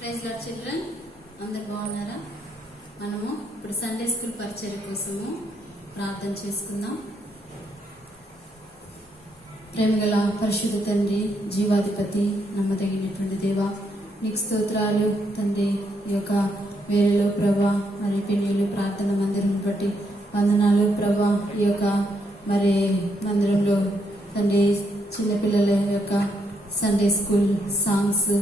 Praise lord children, అందరు బాగున్నారా? మనము ఇప్పుడు సండే స్కూల్ పరిచర్య కోసము ప్రార్థన చేసుకుందాం. ప్రేమగల పరిశుద్ధ తండ్రి, జీవాధిపతి, నమ్మదగినటువంటి దేవ, నీకు స్తోత్రాలు తండ్రి. ఈ యొక్క వేళలో ప్రభా మరి పెళ్లిళ్ళు ప్రార్థన మందిరం బట్టి వందనాలు ప్రభా. ఈ యొక్క మరి మందిరంలో తండ్రి చిన్నపిల్లల యొక్క సండే స్కూల్ సాంగ్స్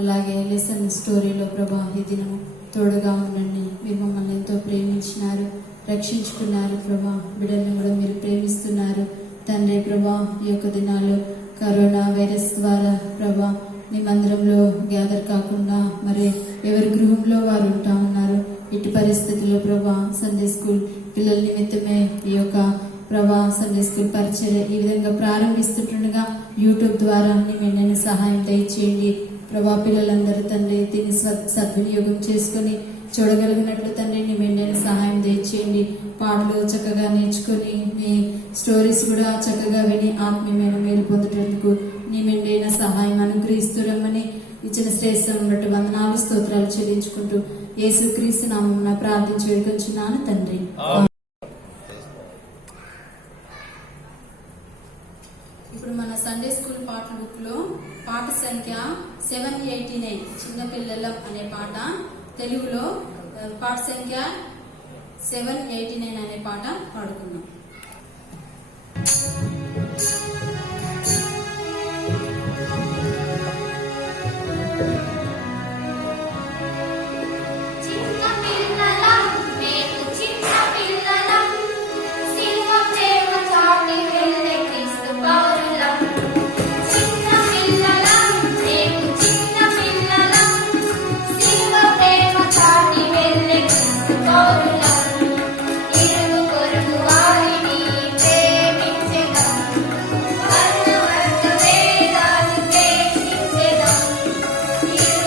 అలాగే లెసన్ స్టోరీలో ప్రభా ఈ దినము తోడుగా ఉండండి. మీరు మమ్మల్ని ఎంతో ప్రేమించినారు, రక్షించుకున్నారు ప్రభా. బిడ్డలను కూడా మీరు ప్రేమిస్తున్నారు తండ్రి ప్రభా. ఈ యొక్క దినాల్లో కరోనా వైరస్ ద్వారా ప్రభా మీ మందిరంలో గ్యాదర్ కాకుండా మరి ఎవరి గృహంలో వారు ఉంటా ఉన్నారు. ఇటు పరిస్థితుల్లో ప్రభా సండే స్కూల్ పిల్లల నిమిత్తమే ఈ యొక్క ప్రభా సండే స్కూల్ పరిచర్య ఈ విధంగా ప్రారంభిస్తుండగా యూట్యూబ్ ద్వారా నేను సహాయం దయచేయండి ప్రభా. పిల్లలందరూ తండ్రి దీన్ని సద్వినియోగం చేసుకుని చూడగలిగినట్లు తండ్రి నీ మెండైన సహాయం దయచేయండి. పాటలు చక్కగా నేర్చుకుని నీ స్టోరీస్ కూడా చక్కగా విని ఆత్మీయమైన మేలు పొందేందుకు నీ మెండైన సహాయం అనుగ్రహిస్తురమ్మని ఇచ్చిన శ్రేష్టం బట్టి వందనాలు స్తోత్రాలు చెల్లించుకుంటూ యేసుక్రీస్తు నామమున ప్రార్థించి వేడుకొంచున్నాను తండ్రి. ఇప్పుడు మన సండే స్కూల్ పాటల బుక్ లో పాట సంఖ్య 789 చిన్నపిల్లల అనే పాట, తెలుగులో పాట సంఖ్య 789 అనే పాట పాడుకున్నాం. Yeah.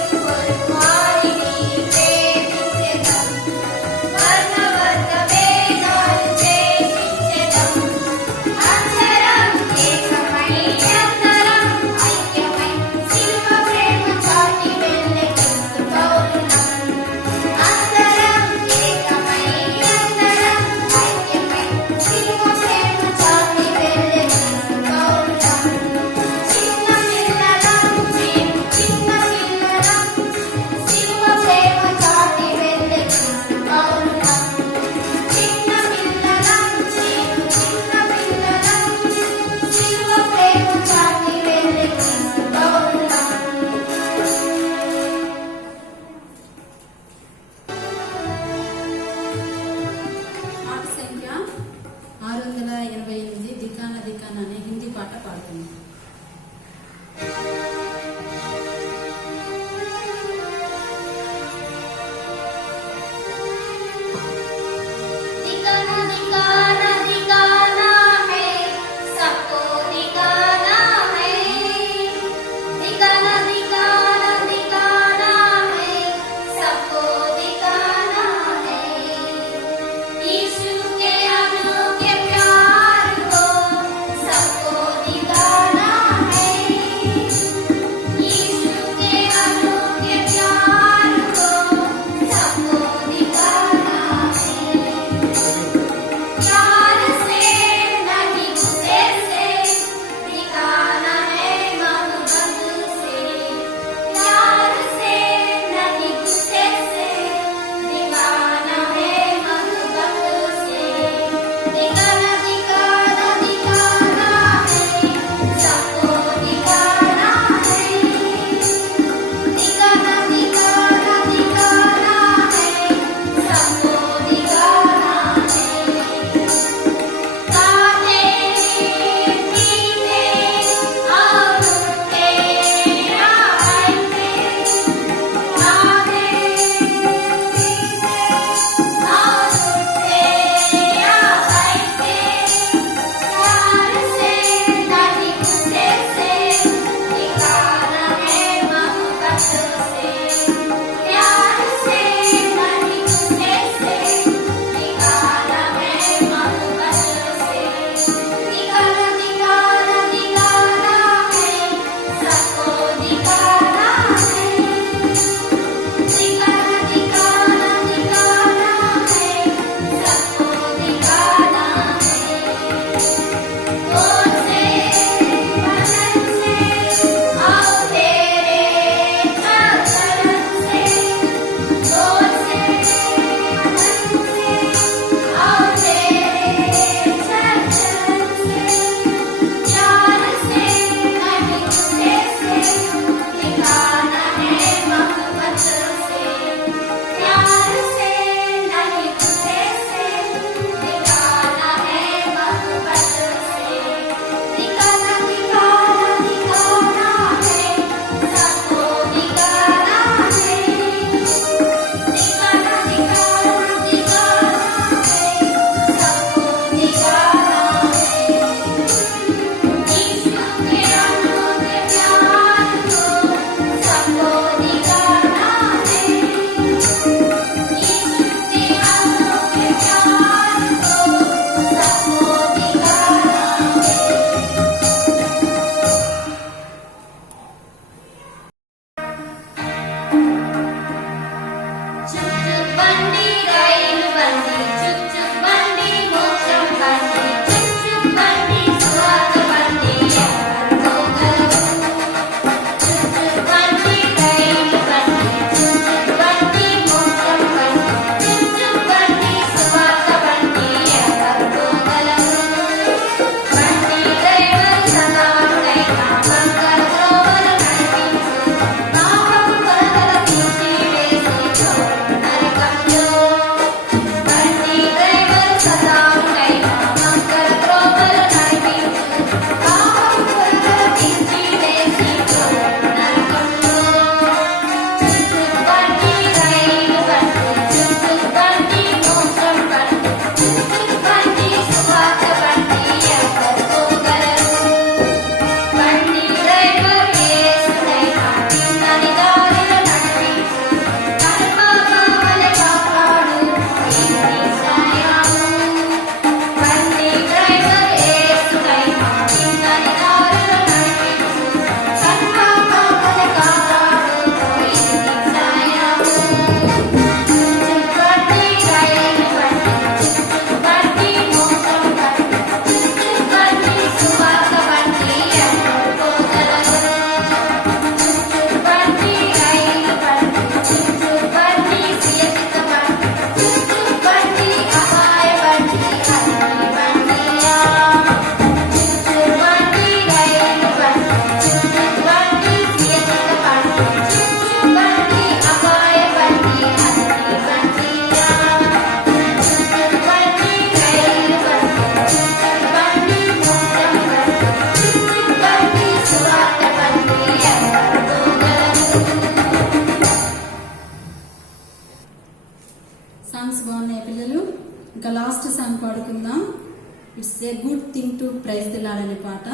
A good thing to praise the lord అనే పాట.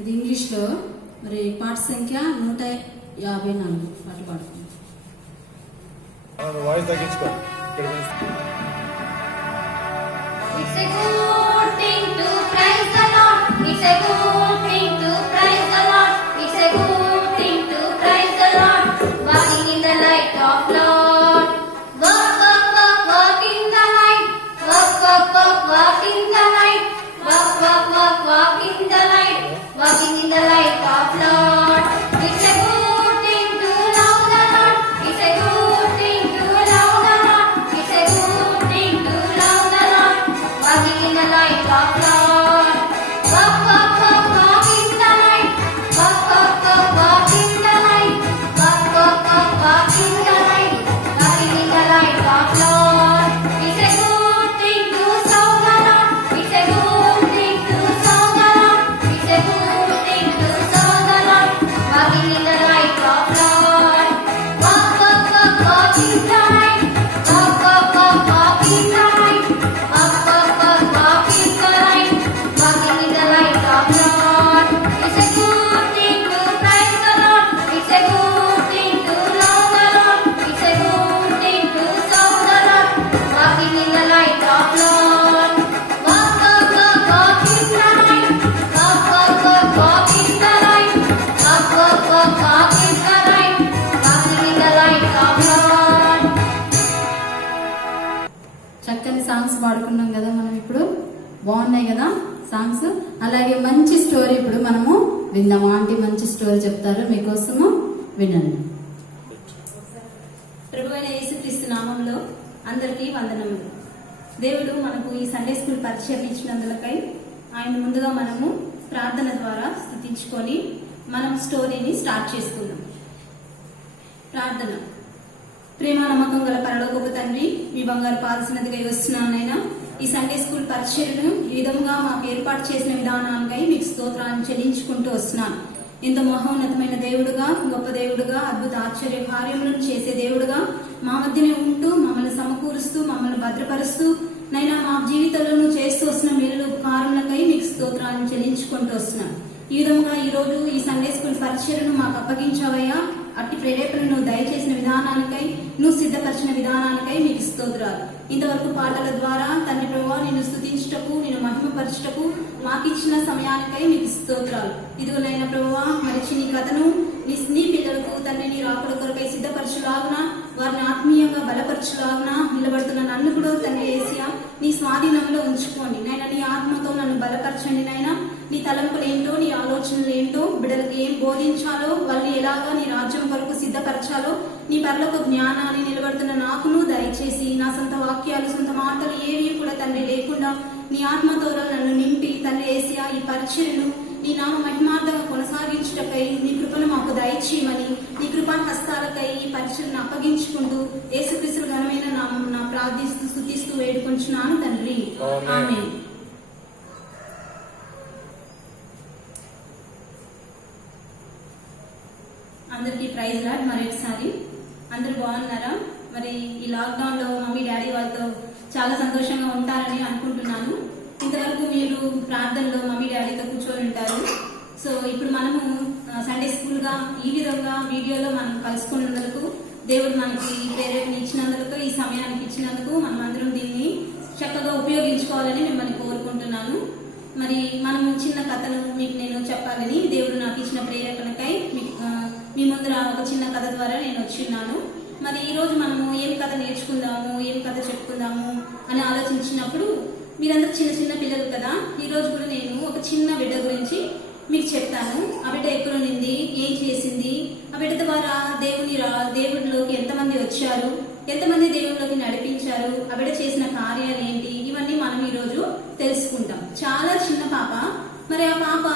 ఇది ఇంగ్లీష్లో. మరి పాట సంఖ్య 154 పాట పాడుతుంది. Voice తగ్గించుకో. It's a good thing to praise the Lord. It's a good thing to praise the Lord. It's a good thing to praise the Lord. Walking in the light of Lord. Walk, walk, walk, walk in the light. Walk, walk, walk, walk in the light. Walk, walk, walk, walk in the light. Walking in the light of Lord. It's a good thing to love the Lord. It's a good thing to love the Lord. It's a good thing to love the Lord. Walking in the light of Lord. Walk, walk, walk, walk in the light. Walk, walk, walk, walk in the light. Walk, walk, walk, walk in the light. Walking in the light of Lord. It's a good thing to serve the Lord. It's a good thing to serve the Lord. It's a good thing to serve the Lord. Walking in the light of Lord. Walk, walk, walk, walk in the light. Walk, walk, walk, walk in the light. Walk, walk, walk, walk in the light. Walking in the light of Lord. It's a good thing to praise the Lord. It's a good thing to love the Lord. It's a good thing to serve the Lord. Walking in the light of Lord. Walk, walk, walk, walk in the light. Walk, walk, walk, walk in the light. Walk, walk, walk, walk in the light. Walking in the light of Lord. చక్కని songs పాడుకున్నాం కదా మనం ఇప్పుడు. బాగున్నాయి కదా songs. అలాగే మంచి story ఇప్పుడు మనము విందాం. ఆంటీ మంచి స్టోరీ చెప్తారు మీకోసము, వినండి. ప్రభువైన యేసుక్రీస్తు నామంలో అందరికీ వందనములు. దేవుడు మనకు ఈ సండే స్కూల్ పరిచయం ఇచ్చినందులకై ఆయన ముందుగా మనము ప్రార్థన ద్వారా స్తుతించుకొని మనం స్టోరీని స్టార్ట్ చేసుకుందాం. ప్రార్థన. ప్రేమ నమ్మకం గల పరలోకపు తండ్రి, మీ బంగారు పాల్సినదిగా వస్తున్నానైనా ఈ సండే స్కూల్ పరిచయను ఈ విధంగా మాకు ఏర్పాటు చేసిన విధానానికై మీకు స్తోత్రాన్ని చెల్లించుకుంటూ వస్తున్నాను. ఇంత మహోన్నతమైన దేవుడుగా, గొప్ప దేవుడుగా, అద్భుత ఆశ్చర్య కార్యములను చేసే దేవుడుగా మా మధ్యనే ఉంటూ మమ్మల్ని సమకూరుస్తూ మమ్మల్ని భద్రపరుస్తూ నైనా మా జీవితంలో నువ్వు చేస్తూ వస్తున్న మేలు ఉపకారములకై మీకు స్తోత్రాన్ని చెల్లించుకుంటూ వస్తున్నాను. ఈ విధంగా ఈ రోజు ఈ సండే స్కూల్ పరిచయను మాకు అప్పగించావయ్యా. అట్టి ప్రేరేపణను నువ్వు దయచేసిన విధానానికై, నువ్వు సిద్ధపరిచిన విధానానికై మీకు స్తోత్రాలు. ఇంతవరకు పాటల ద్వారా తండ్రి ప్రభువా నిన్ను స్తుతించుటకు, నిన్ను మహిమపరచుటకు మాకిచ్చిన సమయానికై మీకు స్తోత్రాలు. ఇదిగోనైనా ప్రభువా మరిచి నీ కథను నీ పిల్లలకు తండ్రి నీ రాకుల కొరకై సిద్ధపరచులాగున, వారిని ఆత్మీయంగా బలపరచులాగున నిలబడుతున్న నన్ను కూడా తండ్రి యేసయ్యా నీ స్వాధీనంలో ఉంచుకోండి. నైనా నీ ఆత్మతో నన్ను బలపరచండి. నైనా నీ తలంపులు ఏంటో, నీ ఆలోచనలు ఏంటో, బిడ్డలకు ఏం బోధించాలో, వాళ్ళని ఎలాగా నీ రాజ్యం కొరకు సిద్ధపరచాలో నీ పరలోక జ్ఞానాన్ని నిలబడుతున్న నాకును దయచేసి నా సొంత వాక్యాలు, సొంత మాటలు ఏవి కూడా తండ్రి లేకుండా నీ ఆత్మతో నన్ను నింపి తండ్రి యేసయ్యా ఈ పరిచయను నీ నామ మహిమార్థంగా కొనసాగించుటకై నీ కృపను మాకు దయచేయమని నీ కృపా హస్తాలకై ఈ పరిచయను అప్పగించుకుంటూ యేసుక్రీస్తు ఘనమైన నామం నా ప్రార్థిస్తూ స్తుతిస్తూ వేడుకొంచున్నాను తండ్రి. ఆమేన్. అందరికీ ప్రైజ్ లార్డ్. మరొకసారి అందరూ బాగున్నారా? మరి ఈ లాక్డౌన్ లో మమ్మీ డాడీ వాళ్ళతో చాలా సంతోషంగా ఉంటారని అనుకుంటున్నాను. ఇంతవరకు మీరు ప్రార్థనలో మమ్మీ డాడీతో కూర్చొని ఉంటారు. సో ఇప్పుడు మనము సండే స్కూల్ గా ఈ విధంగా వీడియోలో మనం కలుసుకున్నందుకు, దేవుడు మనకి ప్రేరేపణ ఇచ్చినందుకు, ఈ సమయానికి ఇచ్చినందుకు మనం అందరం దీన్ని చక్కగా ఉపయోగించుకోవాలని మిమ్మల్ని కోరుకుంటున్నాను. మరి మనం చిన్న కథను మీకు నేను చెప్పాలని దేవుడు నాకు ఇచ్చిన ప్రేరేపణకై మీ ముందర ఒక చిన్న కథ ద్వారా నేను వచ్చిన్నాను. మరి ఈ రోజు మనము ఏం కథ నేర్చుకుందాము, ఏం కథ చెప్పుకుందాము అని ఆలోచించినప్పుడు మీరందరూ చిన్న చిన్న పిల్లలు కదా, ఈ రోజు కూడా నేను ఒక చిన్న బిడ్డ గురించి మీకు చెప్తాను. ఆ బిడ్డ ఎక్కడ ఉన్నింది, ఏం చేసింది, ఆ బిడ్డ ద్వారా దేవుడిలోకి ఎంతమంది వచ్చారు, ఎంతమంది దేవుడిలోకి నడిపించారు, ఆ బిడ్డ చేసిన కార్యాలు ఏంటి, ఇవన్నీ మనం ఈ రోజు తెలుసుకుంటాం. చాలా చిన్న పాప. మరి ఆ పాప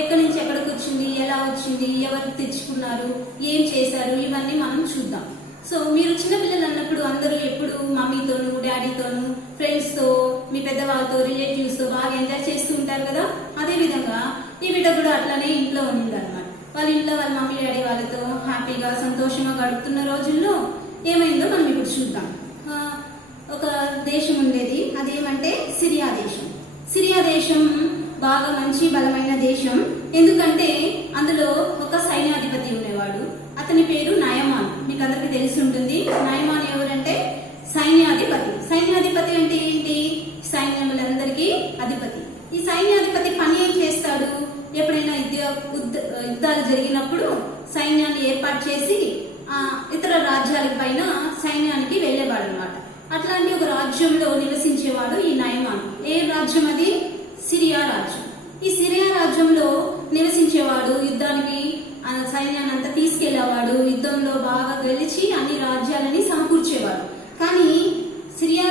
ఎక్కడి నుంచి ఎక్కడికి వచ్చింది, ఎలా వచ్చింది, ఎవరు తెచ్చుకున్నారు, ఏం చేశారు, ఇవన్నీ మనం చూద్దాం. సో మీరు చిన్నపిల్లలు అన్నప్పుడు అందరూ ఎప్పుడు మమ్మీతోనూ, డాడీతోనూ, ఫ్రెండ్స్ తో, మీ పెద్దవాళ్ళతో, రిలేటివ్స్ తో బాగా ఎంజాయ్ చేస్తూ ఉంటారు కదా. అదే విధంగా ఈ బిడ్డ కూడా అట్లానే ఇంట్లో ఉంది అనమాట. వాళ్ళ ఇంట్లో వాళ్ళ మమ్మీ డాడీ వాళ్ళతో హ్యాపీగా సంతోషంగా గడుపుతున్న రోజుల్లో ఏమైందో మనం ఇప్పుడు చూద్దాం. ఒక దేశం ఉండేది, అదేమంటే సిరియా దేశం. సిరియా దేశం బాగా మంచి బలమైన దేశం. ఎందుకంటే అందులో ఒక సైన్యాధిపతి ఉండేవాడు. అతని పేరు నయమాన్. మీకు అందరికి తెలిసి ఉంటుంది. నయమాన్ ఎవరంటే సైన్యాధిపతి. సైన్యాధిపతి అంటే ఏంటి? సైన్యములందరికీ అధిపతి. ఈ సైన్యాధిపతి పని ఏం చేస్తాడు? ఎప్పుడైనా యుద్ధాలు జరిగినప్పుడు సైన్యాన్ని ఏర్పాటు చేసి ఇతర రాజ్యాల పైన సైన్యానికి వెళ్లేవాడు అనమాట. అట్లాంటి ఒక రాజ్యంలో నివసించేవాడు ఈ నయమాన్. ఏ రాజ్యం అది? సిరియా రాజ్యం. ఈ సిరియా రాజ్యంలో నివసించేవాడు. యుద్ధానికి సైన్యాన్ని అంతా తీసుకెళ్లేవాడు. యుద్ధంలో బాగా గెలిచి అన్ని రాజ్యాలని సమకూర్చేవాడు. కానీ సిరియా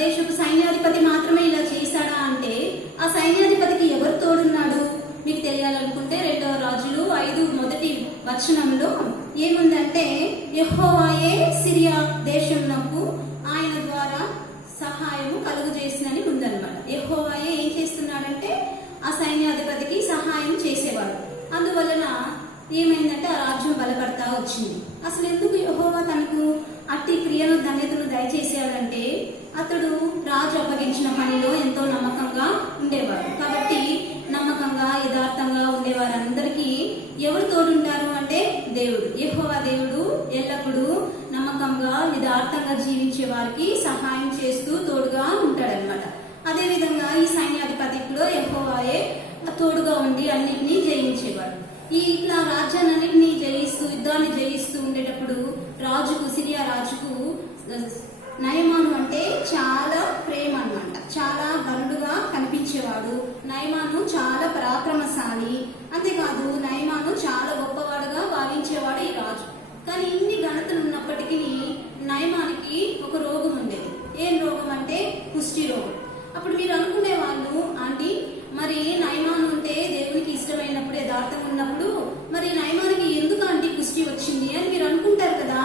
దేశపు సైన్యాధిపతి మాత్రమే ఇలా చేశాడా అంటే ఆ సైన్యాధిపతికి ఎవరు తోడున్నాడు? మీకు తెలియాలనుకుంటే 2వ రాజులు 5:1 ఏముందంటే, యెహోవాయే సిరియా దేశంనకు ఆయన ద్వారా సహాయము కలుగు చేసినని ఉందన్నమాట. యెహోవాయే ఏం చేస్తున్నాడంటే ఆ సైన్యాధిపతికి సహాయం చేసేవాడు. అందువలన ఏమైందంటే ఆ రాజ్యం బలపడతా వచ్చింది. అసలు ఎందుకు యెహోవా తనకు అట్టి క్రియను ధన్యతను దయచేసాడంటే అతడు రాజు అప్పగించిన పనిలో ఎంతో నమ్మకంగా ఉండేవాడు. కాబట్టి నమ్మకంగా యథార్థంగా ఉండేవారందరికీ ఎవరు తోడుంటారు అంటే దేవుడు. యెహోవా దేవుడు ఎల్లప్పుడూ నమ్మకంగా యథార్థంగా జీవించే వారికి సహాయం చేస్తూ తోడుగా ఉంటాడనమాట. అదే విధంగా ఈ సైన్యాధిపతి కూడా యెహోవాయే తోడుగా ఉండి అన్నింటినీ జయించేవాడు. ఇట్లా రాజ్యాన్నింటినీ జయిస్తూ యుద్ధాన్ని జయిస్తూ ఉండేటప్పుడు రాజుకు, సిరియా రాజుకు నయమాను అంటే చాలా ప్రేమ అన్నమాట. చాలా గరుడుగా కనిపించేవాడు. నయమాను చాలా పరాక్రమశాలి. అంతేకాదు నయమాను చాలా గొప్పవాడుగా భావించేవాడు ఈ రాజు. కానీ ఇన్ని ఘనతలు ఉన్నప్పటికీ నయమానికి ఒక రోగం ఉండేది. ఏం రోగం అంటే కుష్టి రోగం. అప్పుడు మీరు అనుకునే వాళ్ళు, ఆంటీ మరి నయమాను ఉంటే దేవునికి ఇష్టమైనప్పుడు యథార్థంగా ఉన్నప్పుడు మరి నయమానికి ఎందుకు ఆంటీ కుష్టి వచ్చింది అని మీరు అనుకుంటారు కదా.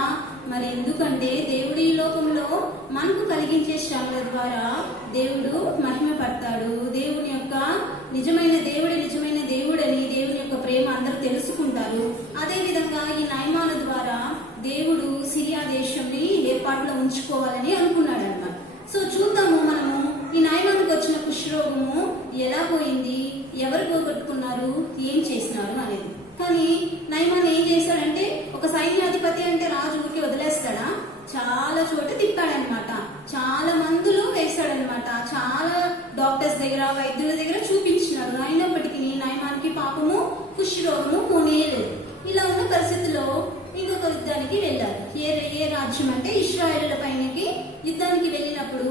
మరి ఎందుకంటే దేవుడు ఈ లోకంలో మనకు కలిగించే శ్రమల ద్వారా దేవుడు మహిమ పడతాడు. దేవుని యొక్క నిజమైన దేవుడని దేవుని యొక్క ప్రేమ అందరూ తెలుసుకుంటారు. అదే విధంగా ఈ నయమాను ద్వారా దేవుడు సిరియా దేశంని ఏర్పాటులో ఉంచుకోవాలని అనుకున్నాడు అన్నమాట. సో చూద్దాము మనము ఈ నయమానికి వచ్చిన కుష్ఠరోగము ఎలా పోయింది, ఎవరు పోగొట్టుకున్నారు, ఏం చేసినారు అనేది. కానీ నయమాన్ ఏం చేశాడంటే ఒక సైన్యాధిపతి అంటే రాజు ఊరికి వదిలేస్తాడా? చాలా చోట తిప్పాడనమాట. చాలా మందులు వేశాడనమాట. చాలా డాక్టర్స్ దగ్గర, వైద్యుల దగ్గర చూపించినాడు. అయినప్పటికీ నయమానికి పాపము కుష్ఠరోగము పోనీయలేదు. ఇలా ఉన్న పరిస్థితిలో ఇంకొక యుద్ధానికి వెళ్ళారు. ఏ రాజ్యం అంటే ఇశ్రాయేలుల పైనకి యుద్ధానికి వెళ్ళినప్పుడు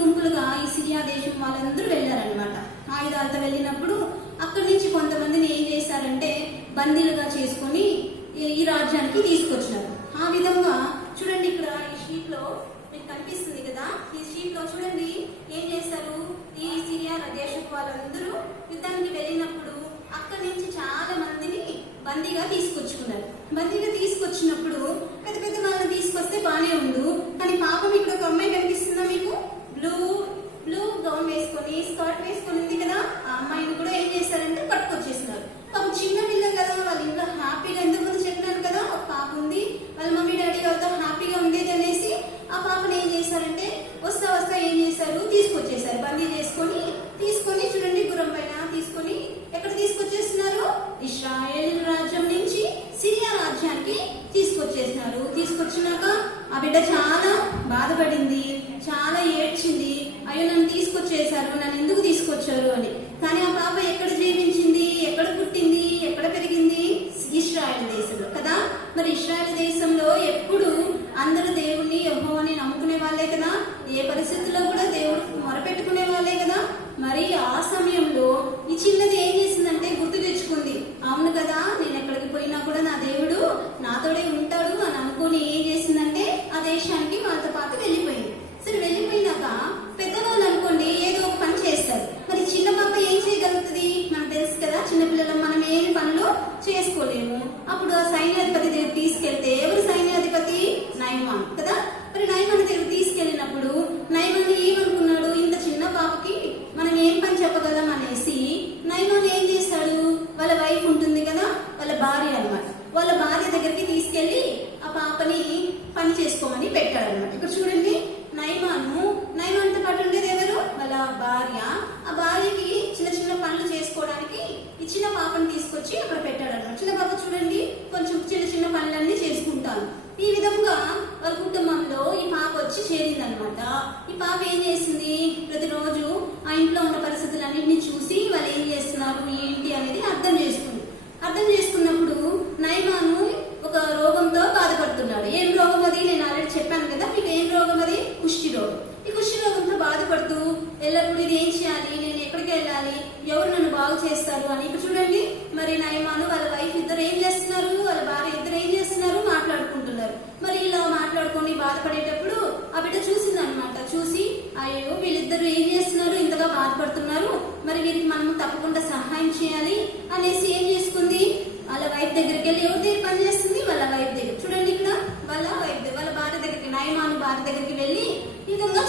గుంపులుగా ఈ సిరియా దేశం వాళ్ళందరూ వెళ్ళారనమాట. ఆయుధాలతో వెళ్ళినప్పుడు అక్కడి నుంచి కొంతమందిని ఏం చేశారంటే బందీలుగా చేసుకొని ఈ రాజ్యానికి తీసుకొచ్చినారు. ఆ విధంగా చూడండి, ఇక్కడ ఈ షీట్ లో మీకు కనిపిస్తుంది కదా. ఈ షీట్ లో చూడండి ఏం చేశారు. ఈ సిరియా దేశపు వాళ్ళందరూ యుద్ధానికి వెళ్ళినప్పుడు అక్కడి నుంచి చాలా మందిని బందీగా తీసుకొచ్చుకున్నారు. బందీగా తీసుకొచ్చినప్పుడు పెద్ద వాళ్ళని తీసుకొస్తే బానే ఉండు. కానీ పాపం ఇక్కడ ఒక అమ్మాయి కనిపిస్తుందా మీకు? బ్లూ గౌన్ వేసుకొని స్కర్ట్ వేసుకొని ఉంది కదా. ఆ అమ్మాయిని కూడా ఏం చేశారంటే పట్టుకొచ్చేస్తున్నారు. పాపం చిన్న పిల్ల కదా, వాళ్ళ ఇంట్లో హ్యాపీగా ఎంతమంది చెప్పినారు కదా, ఒక పాప ఉంది, వాళ్ళ మమ్మీ డాడీ వాళ్ళతో హ్యాపీగా ఉండేది అనేసి ఆ పాపను ఏం చేశారంటే వస్తా ఏం చేశారు, తీసుకొచ్చేసారు. బందీ తీసుకొని చూడండి గుర్రం పైన తీసుకొని ఎక్కడ తీసుకొచ్చేస్తున్నారు? ఇశ్రాయేలు రాజ్యం నుంచి సిరియా రాజ్యానికి తీసుకొచ్చేసినారు. తీసుకొచ్చినాక ఆ బిడ్డ చాలా బాధపడింది, చాలా ఏడ్చింది. అయ్యో నన్ను తీసుకొచ్చేసారు, నన్ను ఎందుకు తీసుకొచ్చారు అని. కానీ ఆ పాప ఎక్కడ జీవించింది, ఎక్కడ పుట్టింది, ఎక్కడ పెరిగింది? ఇశ్రాయేలు దేశంలో కదా. మరి ఇశ్రాయేలు దేశంలో ఎప్పుడు అందరూ దేవుణ్ణి యెహోవాని నమ్ముకునే వాళ్ళే కదా. ఏ పరిస్థితుల్లో కూడా దేవుడు మొరపెట్టుకునే వాళ్ళే కదా. మరి ఆ సమయంలో ఈ చిన్నది ఏం చేసిందంటే గుర్తు తెచ్చుకుంది. అవును కదా, నేను ఎక్కడికి పోయినా కూడా నా దేవుడు నాతోడే ఉంటాడు అని అనుకుని ఏం చేసిందంటే ఆ దేశానికి వాళ్ళతో పాటు వెళ్ళిపోయింది. సరే వెళ్ళిపోయినాక పెద్దవాళ్ళు అనుకోండి ఏదో ఒక పని చేస్తారు. మరి చిన్న పాప ఏం చేయగలుగుతుంది? మనకు తెలుసు కదా, చిన్నపిల్లలు మనం ఏం పనులు చేసుకోలేము. అప్పుడు ఆ సైన్యాధిపతి దగ్గర తీసుకెళ్తే, ఎవరు సైన్యాధిపతి? నయమాన్ కదా. మరి నయమాన్ దగ్గర తీసుకెళ్ళినప్పుడు నయమాన్ ఏమనుకున్నాడు, ఇంత చిన్న పాపకి మనం ఏం పని చెప్పగలం అనేసి నయమాన్ ఏం చేస్తాడు, వాళ్ళ వైఫ్ ఉంటుంది కదా, వాళ్ళ భార్య అన్నమాట, వాళ్ళ భార్య దగ్గరికి తీసుకెళ్లి ఆ పాపని పని చేసుకోమని పెట్టాడు అనమాట. ఇక్కడ చూడండి, నయమాన్తో పాటు ఉండేది ఎవరు? వాళ్ళ భార్య. ఆ భార్య చేసుకోవడానికి ఈ చిన్న పాపను తీసుకొచ్చి అక్కడ పెట్టాడు అనమాట. చిన్న పాప చూడండి కొంచెం చిన్న చిన్న పనులన్నీ చేసుకుంటాను. ఈ విధంగా వాళ్ళ కుటుంబంలో ఈ పాప వచ్చి చేరిందనమాట. ఈ పాప ఏం చేసింది, ప్రతిరోజు ఆ ఇంట్లో ఉన్న పరిస్థితులన్నింటినీ చూసి వాళ్ళు ఏం చేస్తున్నారు ఏంటి అనేది అర్థం చేసుకుంది. అర్థం చేసుకున్నప్పుడు నయమాను ఒక రోగంతో బాధపడుతున్నాడు. ఏం రోగం అది, నేను ఆల్రెడీ చెప్పాను కదా మీకు. ఏం రోగం అది? కుష్టి రోగం. ఈ కుష్టి రోగంతో బాధపడుతూ ఎల్లప్పుడు ఇది ఏం చేయాలి, నేను ఎక్కడికి వెళ్ళాలి, ఎవరు నన్ను బాగు చేస్తారు అని. ఇక్కడ చూడండి మరి నయమాను వాళ్ళ వైఫ్ ఇద్దరు ఏం చేస్తున్నారు, వాళ్ళ భార్య ఇద్దరు ఏం చేస్తున్నారు, మాట్లాడుకుంటున్నారు. మరి ఇలా మాట్లాడుకొని బాధపడేటప్పుడు ఆ బిడ్డ చూసింది అనమాట. చూసి అయ్యో వీళ్ళిద్దరు ఏం చేస్తున్నారు, ఇంతగా బాధపడుతున్నారు, మరి వీరికి మనం తప్పకుండా సహాయం చేయాలి అనేసి ఏం చేసుకుంది, వాళ్ళ వైఫ్ దగ్గరికి వెళ్ళి. ఎవరి దగ్గర పని చేస్తుంది, వాళ్ళ వైఫ్ దగ్గర. చూడండి ఇక్కడ వాళ్ళ వైఫ్ దగ్గర, వాళ్ళ భార్య దగ్గరికి, నయమాను భార్య దగ్గరికి వెళ్ళి ఈ విధంగా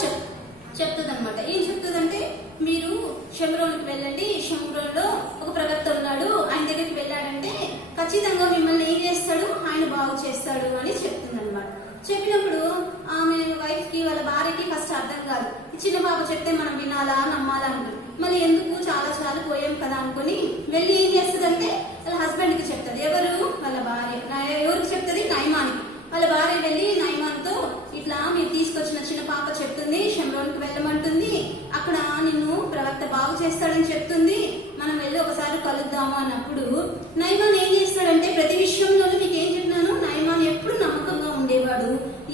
చెప్తుంది అనమాట. ఏం చెప్తుందంటే, మీరు షమ్రోన్కి వెళ్ళండి, షమ్రోన్లో ఒక ప్రవక్త ఉన్నాడు, ఆయన దగ్గరికి వెళ్ళాడంటే ఖచ్చితంగా మిమ్మల్ని ఏం చేస్తాడు, ఆయన బాగు చేస్తాడు అని చెప్తుంది అనమాట. చెప్పినప్పుడు ఆమె వైఫ్ కి వాళ్ళ భార్యకి ఫస్ట్ అర్థం కాదు. ఈ చిన్న పాప చెప్తే మనం వినాలా నమ్మాలా అనుకుంది. మళ్ళీ ఎందుకు చాలా పోయాం కదా అనుకుని వెళ్ళి ఏం చేస్తుందంటే వాళ్ళ హస్బెండ్ కి చెప్తుంది. ఎవరు? వాళ్ళ భార్య. ఎవరికి చెప్తుంది? నయమానికి. వాళ్ళ భార్య వెళ్ళి నయమాన్తో ఇట్లా మీరు తీసుకొచ్చిన చిన్న పాప చెప్తుంది షమ్రోన్కి వెళ్ళమంటుంది, అక్కడ నిన్ను ప్రవక్త బాగు చేస్తాడని చెప్తుంది, మనం వెళ్ళి ఒకసారి కలుద్దాము అన్నప్పుడు నయమాన్ ఏం చేస్తాడంటే, ప్రతి విషయంలోనూ మీకు ఏం చెప్పినాను, నయమాన్ ఎప్పుడు నమ్మకంగా ఉండేవాడు,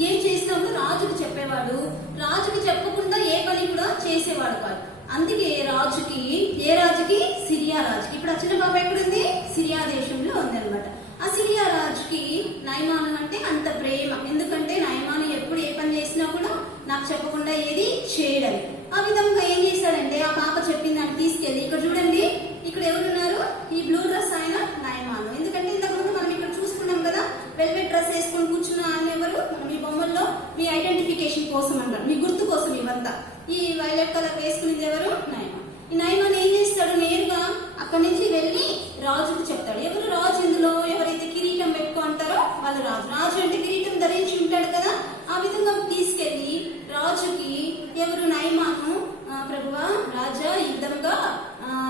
ఏం చేసినప్పుడు రాజుకు చెప్పేవాడు, రాజుకి చెప్పకుండా ఏ పని కూడా చేసేవాడు కాదు. అందుకే రాజుకి, ఏ రాజుకి? సిరియా రాజుకి. ఇప్పుడు ఆ చిన్న పాప ఎక్కడుంది? సిరియా దేశంలో ఉందన్నమాట. ఆ సిరియా రాజుకి నయమాను అంటే అంత ప్రేమ. ఎందుకంటే నయమాను ఎప్పుడు ఏ పని చేసినా కూడా నాకు చెప్పకుండా ఏది చేయడని. ఆ విధంగా ఏం చేశాడంటే, ఆ పాప చెప్పింది దాన్ని తీసుకెళ్ళి, ఇక్కడ చూడండి ఇక్కడ ఎవరున్నారు, ఈ బ్లూ డ్రెస్ ఆయన నయమాను. ఎందుకంటే ఇంతకుముందు మనం ఇక్కడ చూసుకున్నాం కదా, వెల్వెట్ డ్రెస్ వేసుకొని కూర్చున్న ఆయన ఎవరు, మీ బొమ్మల్లో మీ ఐడెంటిఫికేషన్ కోసం అన్నారు, మీ గుర్తు కోసం ఇవంతా. ఈ వైలెట్ కలర్ వేసుకునేది ఎవరు? నయమాన్. ఈ నయమాన్ ఏం చేస్తాడు, నేరుగా అక్కడి నుంచి వెళ్ళి రాజుకు చెప్తాడు. ఎవరు రాజు? ఇందులో ఎవరైతే కిరీటం పెట్టుకుంటారో వాళ్ళు రాజు. రాజు అంటే కిరీటం ధరించి ఉంటాడు కదా, ఆ విధంగా తీసుకెళ్లి రాజుకి, ఎవరు? నయమాను, ప్రభువా రాజా, ఈ విధంగా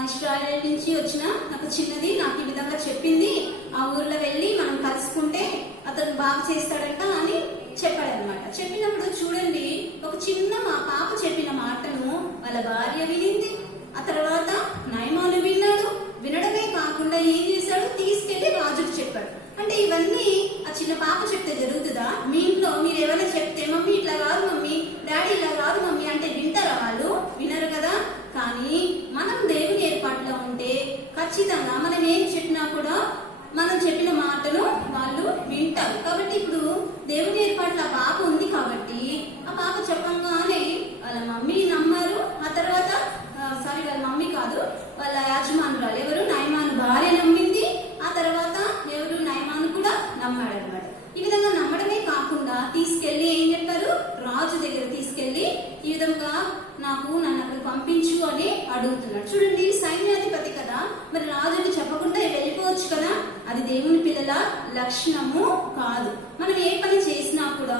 ఇశ్రాయేల్ నుంచి వచ్చిన నాకు చిన్నది నాకు ఈ విధంగా చెప్పింది, ఆ ఊర్లో వెళ్ళి మనం కలుసుకుంటే అతను బాగా చేస్తాడంట అని చెప్పాడనమాట. చెప్పినప్పుడు చూడండి, ఒక చిన్న మా పాప చెప్పిన మాటను వాళ్ళ భార్య వినింది. ఆ తర్వాత నయమాను విన్నాడు. వినడమే కాకుండా ఏం చేశాడు, తీసుకెళ్లి రాజుకు చెప్పాడు. అంటే ఇవన్నీ ఆ చిన్న పాప చెప్తే జరుగుతుందా? మీ ఇంట్లో మీరు ఎవరైనా చెప్తే, మమ్మీ ఇట్లా కాదు మమ్మీ, డాడీ ఇలా కాదు మమ్మీ అంటే వింటారా? వాళ్ళు వినరు కదా. కానీ మనం దేవుని ఏర్పాటులో ఉంటే ఖచ్చితంగా మనం ఏం చెప్పినా కూడా మనం చెప్పిన మాటను వాళ్ళు వింటారు. కాబట్టి ఇప్పుడు దేవుని ఏర్పాటులో ఆ పాప ఉంది కాబట్టి ఆ పాప చెప్పంగానే వాళ్ళ మమ్మీ నమ్మారు. ఆ తర్వాత వాళ్ళ మమ్మీ కాదు, వాళ్ళ యాజమానురాలు ఎవరు? నయమాను భార్య నమ్మింది. ఆ తర్వాత ఎవరు? నయమాను కూడా నమ్మాడు అనమాట. ఈ విధంగా నమ్మడమే కాకుండా తీసుకెళ్లి ఏం చెప్పారు, రాజు దగ్గర తీసుకెళ్లి ఈ విధంగా నన్ను అక్కడ పంపించు అని అడుగుతున్నాడు. చూడండి, సైన్యాధిపతి కదా, మరి రాజుని చెప్పకుండా వెళ్ళిపోవచ్చు కదా. అది దేవుని పిల్లల లక్షణము కాదు. మనం ఏ పని చేసినా కూడా,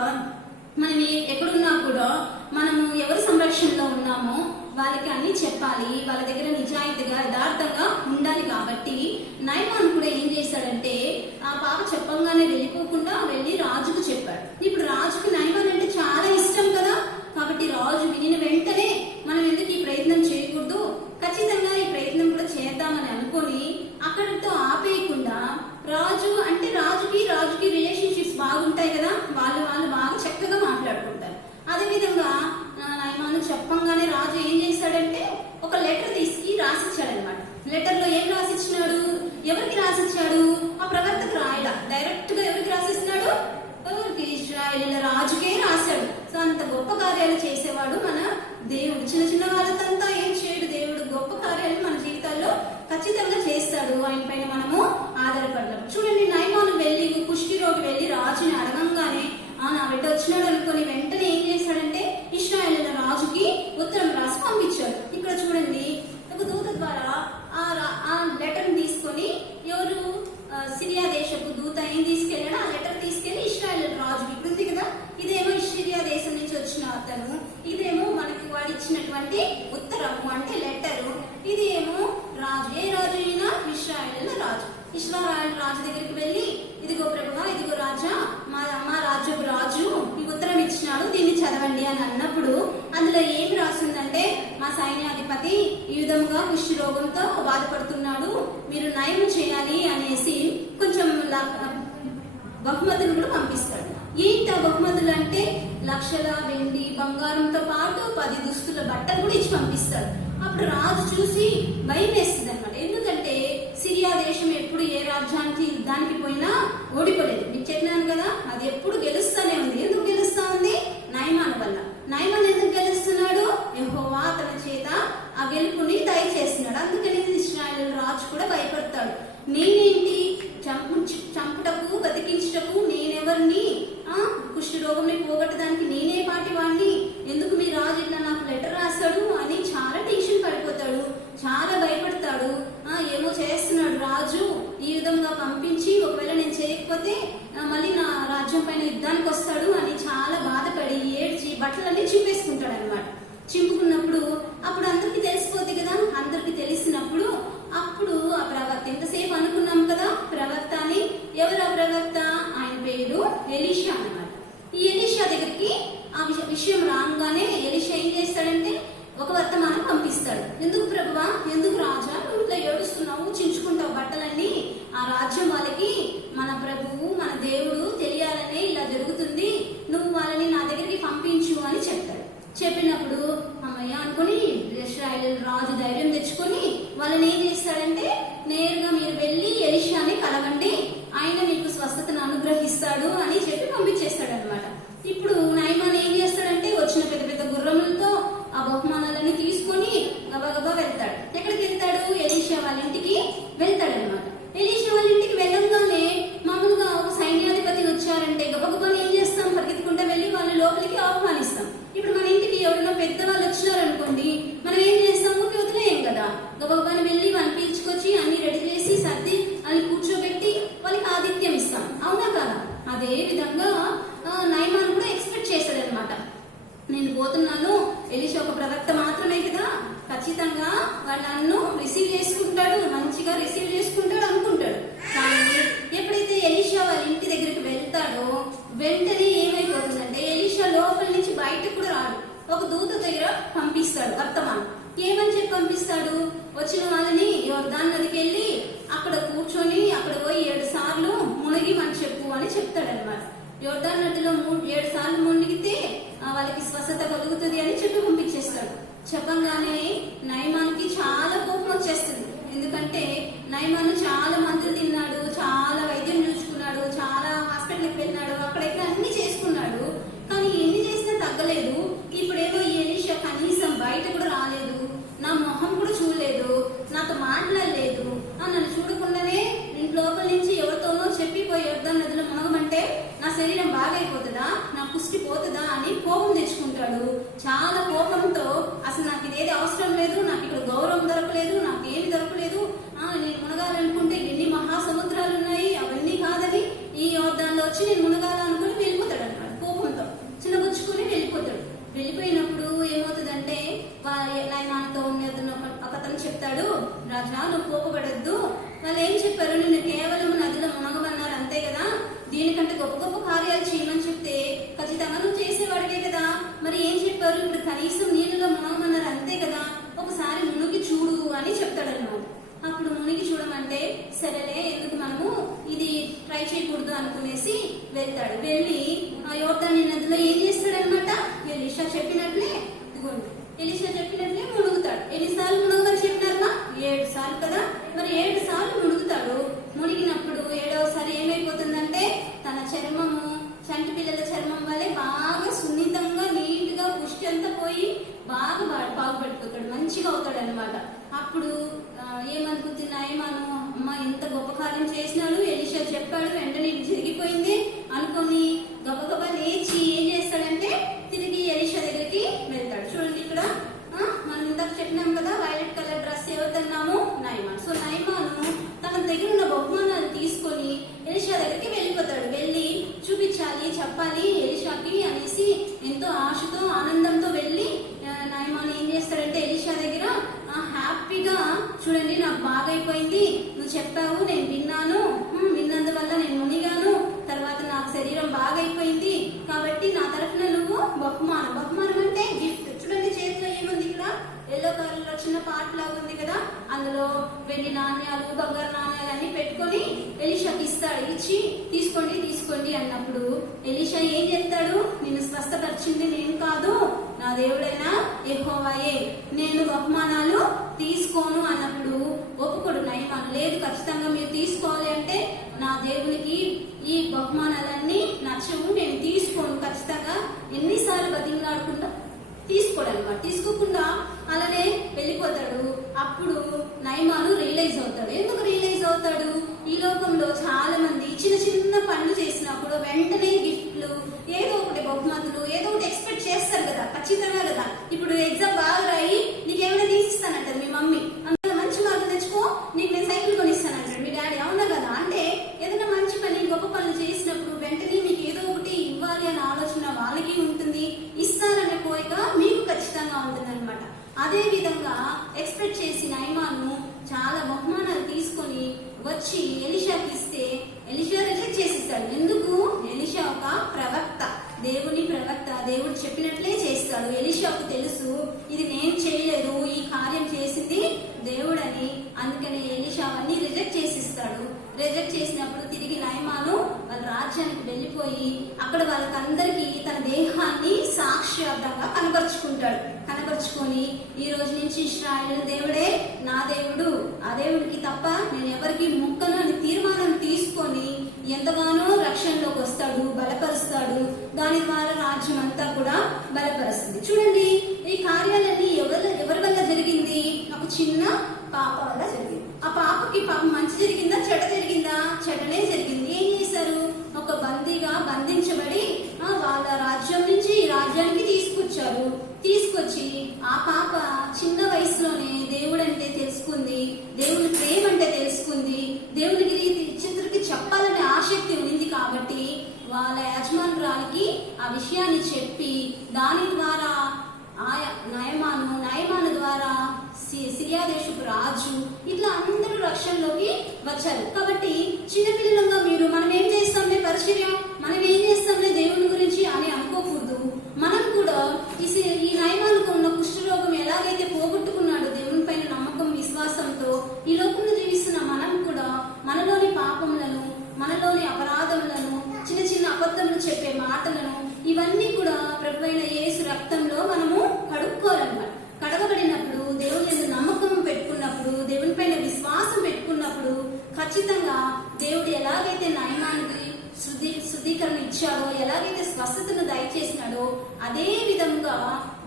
మనం ఎక్కడున్నా కూడా, మనము ఎవరి సంరక్షణలో ఉన్నామో వాళ్ళకి అన్ని చెప్పాలి, వాళ్ళ దగ్గర నిజాయితీగా యథార్థంగా ఉండాలి. కాబట్టి నయమాన్ కూడా ఏం చేశాడంటే, ఆ పాప చెప్పంగానే వెళ్ళిపోకుండా వెళ్ళి రాజుకు చెప్పాడు. ఇప్పుడు రాజుకి నయమాన్ అంటే చాలా ఇష్టం కదా. కాబట్టి రాజు వినిన వెంటనే మనం ఎందుకు ఈ ప్రయత్నం చేయకూడదు, ఖచ్చితంగా ఈ ప్రయత్నం కూడా చేద్దామని అనుకొని అక్కడితో ఆపేయకుండా, రాజుకి రిలేషన్షిప్స్ బాగుంటాయి కదా, వాళ్ళు బాగా చక్కగా మాట్లాడుకుంటారు. అదే విధంగా నయమాను చెప్పంగానే రాజు ఏం చేశాడంటే ఒక లెటర్ తీసుకు రాసిచ్చాడు అనమాట. లెటర్ లో ఏం రాసిచ్చినాడు, ఎవరికి రాసిచ్చాడు? ఆ ప్రవక్తకు రాయలా, డైరెక్ట్ గా ఎవరికి రాసిస్తున్నాడు? ఎవరికి? ఇశ్రాయేలీయుల రాజుకే రాశాడు. సో అంత గొప్ప కార్యాలు చేసేవాడు మన దేవుడు. చిన్న వాళ్ళంతా ఏం చేయడు దేవుడు, గొప్ప కార్యాలు మన జీవితాల్లో ఖచ్చితంగా చేస్తాడు. ఆయన పైన మనము ఆధారపడ్డాం. చూడండి, నయమాను వెళ్ళి కుష్టి రోగి వెళ్ళి రాజుని అడగంగానే నా బిడ్డ వచ్చినాడు అనుకుని వెంటనే ఏం చేశాడంటే ఇశ్రాయేలీయుల రాజుకి ఉత్తరం రాసి పంపించాడు. ఇక్కడ చూడండి, ఒక దూత ద్వారా ఆ లెటర్ తీసుకొని ఎవరు? సిరియా దేశపు దూత ఏం తీసుకెళ్ళాడు, ఆ లెటర్ తీసుకెళ్లి ఇశ్రాయేలీయుల రాజుకి. ఇప్పుడు ఉంది కదా, ఇదేమో సిరియా దేశం నుంచి వచ్చిన అతను, ఇదేమో మనకి వాడు ఇచ్చినటువంటి ఉత్తరము అంటే లెటరు, ఇది ఏమో రాజు. ఏ రాజు? అని అన్నప్పుడు అందులో ఏమి రాసిందంటే, మా సైన్యాధిపతి ఈ విధంగా కుష్టి రోగంతో బాధపడుతున్నాడు, మీరు నయం చేయాలి అనేసి కొంచెం బహుమతులు కూడా పంపిస్తాడు. ఏంటి ఆ బహుమతులు అంటే లక్షల వెండి బంగారంతో పాటు 10 దుస్తుల బట్టలు కూడా ఇచ్చి పంపిస్తాడు. అప్పుడు రాజు చూసి భయం వేస్తుంది అనమాట. ఎందుకంటే సిరియా దేశం ఎప్పుడు ఏ రాజ్యానికి యుద్ధానికి పోయినా ఓడిపోలేదు. మీకు చెప్పినాను కదా, అది ఎప్పుడు గెలుస్తానే ఉంది. ఎందుకు గెలుస్తా ఉంది? నయమాన్ వల్ల. నయమాన్ ఎందుకు గెలుస్తున్నాడు? యెహోవా తన చేత ఆ గెలుపుని దయచేస్తున్నాడు. అందుకని ఇశ్రాయేలు రాజు కూడా భయపడతాడు. నేనేంటి చంపుటకు బతికించుటకు నేనెవరిని? కుష్టి రోగంని పోగొట్టడానికి నేనే పాటి వాడిని? ఎందుకు మీ రాజు ఇట్లా నాకు లెటర్ రాశాడు అని చాలా టెన్షన్ పడిపోతాడు, చాలా భయపడతాడు. ఏమో చేస్తున్నాడు రాజు, ఈ విధంగా పంపించి ఒకవేళ నేను చేయకపోతే మళ్ళీ నా రాజ్యం పైన యుద్ధానికి వస్తాడు అని చాలా బాధపడి ఏడ్చి బట్టలన్నీ చింపేసుకుంటాడు అనమాట. చింపుకున్నప్పుడు అప్పుడు అందరికి తెలిసిపోద్ది కదా. అందరికి తెలిసినప్పుడు అప్పుడు ఆ ప్రవక్త, ఎంతసేపు అనుకున్నాం కదా ప్రవక్త అని. ఎవరు ఆ ప్రవక్త? ఆయన పేరు ఎలీషా అన్నమాట. ఈ ఎలీషా దగ్గరికి ఆ విషయం రాగానే ఎలీషా ఏం చేస్తాడంటే ఒక వర్తమానం పంపిస్తాడు. ఎందుకు ప్రభువా, ఎందుకు రాజా నువ్వు ఇట్లా ఏడుస్తున్నావు, చించుకుంటావు బట్టలన్నీ? ఆ రాజ్యం వాళ్ళకి మన ప్రభువు మన దేవుడు తెలియాలనే ఇలా జరుగుతుంది, నువ్వు వాళ్ళని నా దగ్గరికి పంపించు అని చెప్తాడు. చెప్పినప్పుడు అమ్మయ్య అనుకుని ఇశ్రాయేలు రాజు ధైర్యం తెచ్చుకొని వాళ్ళని ఏం చేస్తాడంటే, నేరుగా మీరు వెళ్ళి ఎలీషాని కలవండి, ఆయన మీకు స్వస్థతను అనుగ్రహిస్తాడు అని చెప్పి పంపించేస్తాడు అనమాట. ఇప్పుడు నయమాన్ ఏం చేస్తాడంటే వచ్చిన పెద్ద పెద్ద గుర్రములతో ఆ బహుమానాలన్నీ తీసుకొని గబగబా వెళ్తాడు. ఎక్కడికి వెళ్తాడు? ఎలీషా వాళ్ళ ఇంటికి వెళ్తాడు అనమాట. ఎలీషా వాళ్ళ ఇంటికి వెళ్ళంగానే మామూలుగా ఒక సైన్యాధిపతి వచ్చారంటే గబగబా ఏం చేస్తాం? పరిగెత్తుకుంటా వెళ్ళి వాళ్ళ లోపలికి ఆహ్వానిస్తాం. ఇప్పుడు మన ఇంటికి ఎవరైనా పెద్దవాళ్ళు వచ్చినారనుకోండి, మనం ఏం చేస్తాము? వదిలేయం కదా, గబగబాని వెళ్ళి వాళ్ళని పిలుచుకొచ్చి అన్ని రెడీ చేసి సర్ది అని కూర్చోబెట్టి వాళ్ళకి ఆతిథ్యం ఇస్తాం, అవునా కదా? అదే విధంగా నయమాన్ కూడా ఎక్స్పెక్ట్ చేశాడు అనమాట. నేను పోతున్నాను, ఎలీషా ఒక ప్రవక్త మాత్రమే కదా, ఖచ్చితంగా వాడు నన్ను రిసీవ్ చేసుకుంటాడు, మంచిగా రిసీవ్ చేసుకుంటాడు అనుకుంటాడు. కానీ ఎప్పుడైతే ఎలీషా వాళ్ళ ఇంటి దగ్గరికి వెళ్తాడో వెంటనే ఏమైపోతుందంటే ఎలీషా లోపల నుంచి బయటకు కూడా రాడు. ఒక దూత దగ్గర పంపిస్తాడు వర్తమానం. ఏమని చెప్పి పంపిస్తాడు? వచ్చిన వాళ్ళని యోర్దాను నదికి వెళ్ళి అక్కడ కూర్చొని అక్కడ పోయి 7 సార్లు మునిగిమని చెప్పు అని చెప్తాడు అనమాట. యోర్దాను నదిలో 7 సార్లు మునిగితే వాళ్ళకి స్వస్థత కలుగుతుంది అని చెప్పి పంపించేస్తాడు. చెప్పంగానే నయమాన్కి చాలా కోపం వచ్చేస్తుంది. ఎందుకంటే నయమాన్ చాలా మందులు తిన్నాడు, చాలా వైద్యం చూసుకున్నాడు, చాలా హాస్పిటల్కి వెళ్ళినాడు, అక్కడెక్కడ అన్ని చేసుకున్నాడు. కానీ ఎన్ని చేసినా తగ్గలేదు. ఇప్పుడేమో ఈ ఎలీషా కనీసం బయట కూడా రాలేదు, నా మొహం కూడా చూడలేదు, నాతో మాట్లాడలేదు, నన్ను చూడకుండానే లోపల నుంచి ఎవరితోనో చెప్పిపోయి యోర్దాను నదిలో మునగమంటే నా శరీరం బాగైపోతుందా, నా కుష్టి పోతుందా అని కోపం తెచ్చుకుంటాడు. చాలా కోపంతో అసలు నాకు ఇదేది అవసరం లేదు, నాకు ఇక్కడ గౌరవం దొరకలేదు, నాకు ఏమి దొరకలేదు, నేను మునగాలనుకుంటే ఎన్ని మహాసముద్రాలు ఉన్నాయి, అవన్నీ కాదని ఈ యోర్దానులో వచ్చి నేను మునగాలనుకుని వెళ్ళిపోతాడు అన్నమాట. కోపంతో చిన్నబుచ్చుకుని వెళ్ళిపోతాడు. వెళ్ళిపోయినప్పుడు ఏమవుతుందంటే నాయనతో ఒకతను చెప్తాడు, రాజా నువ్వు కోపపడద్దు, వాళ్ళు ఏం చెప్పారు, నిన్ను కేవలం నదిలో మునగమన్నారు అంతే కదా, దీనికంటే గొప్ప గొప్ప కార్యాలు చేయమని చెప్తే ఖచ్చితంగా నువ్వు చేసేవాడివే కదా, మరి ఏం చెప్పారు, ఇప్పుడు కనీసం నీళ్ళలో మునగమన్నారు అంతే కదా, ఒకసారి మునిగి చూడు అని చెప్తాడు అన్నమాట. అప్పుడు మునిగి చూడమంటే సరేలే ఎందుకు మనము ఇది ట్రై చేయకూడదు అనుకునేసి వెళ్తాడు. వెళ్ళి ఆ యోర్దాను నదిలో ఏం చేస్తాడనమాట, ఎలీషా చెప్పినట్లే ఎలీషా చెప్పినట్లే మునుగుతాడు. ఎన్నిసార్లు మునుగుమని చెప్పినారమ్మా? 7 సార్లు కదా, మరి 7 సార్లు మునుగుతాడు. మునిగినప్పుడు 7వసారి ఏమైపోతుందంటే తన చర్మము చంటి పిల్లల చర్మం వల్లే బాగా సున్నితంగా నీట్ గా పుష్టి అంతా పోయి బాగా బాగుపడిపోతాడు, మంచిగా అవుతాడు అనమాట. అప్పుడు ఏమనుకుంటున్నాయి మనం, అమ్మ ఎంత గొప్ప కార్యం చేసినాడు, ఎలీషా చెప్పాడు వెంటనే జరిగిపోయింది అనుకొని గబగబా లేచి ఏం చేస్తాడంటే తిరిగి ఎలీషా దగ్గరికి వెళ్తాడు. చూడండి ఇక్కడ మనం ఇందాక చెప్పినాం కదా, వైలెట్ కలర్ డ్రెస్ ఎవరిదన్నాము, నయమాన్. సో నయమాను తన దగ్గర ఉన్న బహుమానాలు తీసుకొని ఎలీషా దగ్గరికి వెళ్ళిపోతాడు. వెళ్ళి చూపించాలి, చెప్పాలి ఎలీషాకి అనేసి ఎంతో ఆశతో ఆనందంతో వెళ్ళి నయమాన్ ఏం చేస్తాడంటే ఎలీషా దగ్గర హ్యాపీగా, చూడండి నాకు బాగైపోయింది, నువ్వు చెప్పావు నేను విన్నాను, విన్నందువల్ల నేను మునిగాను, తర్వాత నాకు శరీరం బాగైపోయింది, కాబట్టి నా తరఫున నువ్వు బహుమానం బంగారు నాణ్యాలన్నీ పెట్టుకొని ఎలీషాకి ఇస్తాడు. ఇచ్చి తీసుకోండి అన్నప్పుడు ఎలీషా ఏం చేస్తాడు? నిన్ను స్వస్థపరిచింది నేను కాదు, నా దేవుడైన యెహోవాయే, నేను బహుమానాలు తీసుకోను అన్నప్పుడు ఒప్పుకోడు నయమాను. లేదు, ఖచ్చితంగా మీరు తీసుకోవాలి అంటే నా దేవునికి ఈ బహుమానాలన్నీ నచ్చవు, నేను తీసుకోను ఖచ్చితంగా. ఎన్నిసార్లు బతిమలాడకుండా తీసుకోడు అనమాట. తీసుకోకుండా అలానే వెళ్ళిపోతాడు. అప్పుడు నయమాను రియలైజ్ అవుతాడు. ఎందుకు రియలైజ్ అవుతాడు? ఈ లోకంలో చాలా మంది చిన్న చిన్న పనులు చేసినప్పుడు వెంటనే గిఫ్ట్లు, ఏదో ఒకటి బహుమతులు, ఏదో ఒకటి ఎక్స్పెక్ట్ చేస్తారు కదా, ఖచ్చితంగా కదా. ఇప్పుడు ఎగ్జామ్ బాగా రాయి నీకేమైనా తీసిస్తానంటారు మీ మమ్మీ, అందులో మంచి మార్కులు తెచ్చుకో నీకు నేను సైకిల్ కొనిస్తానంటాడు మీ డాడీ, అవునా కదా? అంటే ఏదైనా మంచి పని, గొప్ప పనులు చేసినప్పుడు వెంటనే మీకు ఏదో ఒకటి ఇవ్వాలి అనే ఆలోచన వాళ్ళకి ఉంటుంది, ఇస్తారనే కోరిక మీకు ఖచ్చితంగా ఉంటుంది అనమాట. అదే విధంగా ఎక్స్పెక్ట్ చేసి నయమాను చాలా బహుమానాలు తీసుకొని వచ్చి ఎలీషాకి ఇస్తే ఎలీషా రిజెక్ట్ చేసిస్తాడు. ఎందుకు? ఎలీషా ఒక ప్రవక్త, దేవుని ప్రవక్త, దేవుడు చెప్పినట్లే చేస్తాడు. ఎలీషాకు తెలుసు ఇది నేను చేయలేదు, ఈ కార్యం చేసింది దేవుడని. అందుకని ఎలీషా అవన్నీ రిజెక్ట్ చేసిస్తాడు. రిజెక్ట్ చేసినప్పుడు తిరిగి నయమాను వాళ్ళ రాజ్యానికి వెళ్ళిపోయి అక్కడ వాళ్ళకందరికీ తన దేహాన్ని సాక్ష్యార్థంగా కనపరుచుకొని ఈ రోజు నుంచి ఇశ్రాయేలు దేవుడే నా దేవుడు, ఆ దేవుడికి తప్ప నేను ఎవరికి ముక్కను అని తీర్మానం తీసుకొని ఎంతగానో రక్షణలోకి వస్తాడు, బలపరుస్తాడు. దాని ద్వారా రాజ్యం అంతా కూడా బలపరుస్తుంది. చూడండి, ఈ కార్యాలన్నీ ఎవరి వల్ల జరిగింది? ఒక చిన్న పాప వల్ల జరిగింది. ఆ పాపకి పాప మంచి జరిగిందా, చెడ్డ జరిగిందా? చెడ్డనే జరిగింది. ఏం చేశారు? ఒక బందీగా బంధించబడి వాళ్ళ రాజ్యం నుంచి ఈ రాజ్యానికి తీసుకొచ్చి ఆ పాప చిన్న వయసులోనే దేవుడు అంటే తెలుసుకుంది, దేవుని ప్రేమ అంటే తెలుసుకుంది, దేవునికి ఇచ్చేందుకు చెప్పాలనే ఆసక్తి ఉంది. కాబట్టి వాళ్ళ యజమానురాలికి ఆ విషయాన్ని చెప్పి దాని ద్వారా నయమాను ద్వారా సిరియా దేశపు రాజు, ఇట్లా అందరూ రక్షణలోకి వచ్చారు. కాబట్టి చిన్నపిల్లలుగా మనం ఏం చేస్తాంలే పరిచర్యం, మనం ఏం చేస్తాంలే దేవుని గురించి అని అనుకోకూడదు. మనం కూడా ఈ నయమానుకు ఉన్న కుష్ఠరోగం ఎలాగైతే పోగొట్టుకున్నాడు దేవుని పైన నమ్మకం, విశ్వాసంతో ఈ లోకంలో జీవిస్తున్న మనం కూడా మనలోని పాపములను, మనలోని అపరాధములను, చిన్న చిన్న అబద్ధములు చెప్పే మాటలను, ఇవన్నీ కూడా ప్రభువైన యేసు రక్తంలో మనము కడుక్కోవాలన్నమాట. కడగబడినప్పుడు, దేవుని మీద నమ్మకం పెట్టుకున్నప్పుడు, దేవుని పైన విశ్వాసం పెట్టుకున్నప్పుడు ఖచ్చితంగా దేవుడు ఎలాగైతే నయమానికి శుద్ధీకరణ ఇచ్చాడో, ఎలాగైతే స్వస్థతను దయచేసినాడో, అదే విధంగా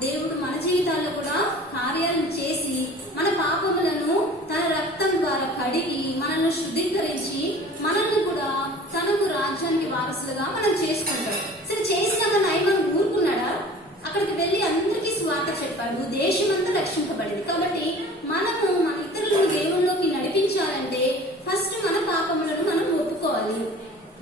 దేవుడు మన జీవితాల్లో కూడా కార్యాలను చేసి మన పాపములను తన రక్తం ద్వారా కడిగి మనల్ని శుద్ధీకరించి మనల్ని కూడా తనకు రాజ్యానికి వారసులుగా మనం చేసుకుంటాడు. సరే, చేసినాక నయమాను ఊరుకున్నాడా? అక్కడికి వెళ్ళి అందరికీ స్వార్థ చెప్పాడు, దేశమంతా రక్షింపబడింది. కాబట్టి మనము మన ఇతరులను దేవుళ్ళలోకి నడిపించాలంటే ఫస్ట్ మన పాపములను మనం ఒప్పుకోవాలి,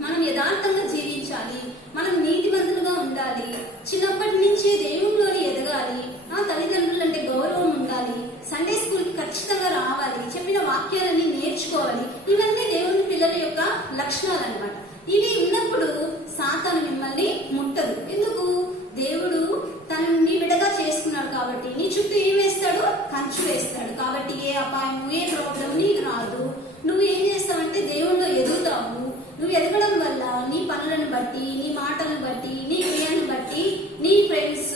మనం యథార్థంగా జీవించాలి, మనం నీతిమంతులుగా ఉండాలి, చిన్నప్పటి నుంచే దేవుళ్ళలోని ఎదగాలి, తల్లిదండ్రులు అంటే గౌరవం ఉండాలి, సండే స్కూల్ కి ఖచ్చితంగా రావాలి, చెప్పిన వాక్యాలన్నీ నేర్చుకోవాలి. ఇవన్నీ దేవుని పిల్లల యొక్క లక్షణాలు అన్నమాట. ఇవి ఉన్నప్పుడు సాతాను మిమ్మల్ని ముట్టదు. ఎందుకు? దేవుడు తనని విడగా చేసుకున్నాడు కాబట్టి నీ చుట్టూ ఏం వేస్తాడు? కంచు వేస్తాడు. కాబట్టి ఏ అపాయము, ఏ ప్రాబ్లం నీకు రాదు. నువ్వు ఏం చేస్తావంటే దేవుణ్ణిలో ఎదుగుతావు. నువ్వు ఎదగడం వల్ల నీ పనులను బట్టి, నీ మాటలను బట్టి, నీ క్రియాన్ని బట్టి నీ ఫ్రెండ్స్,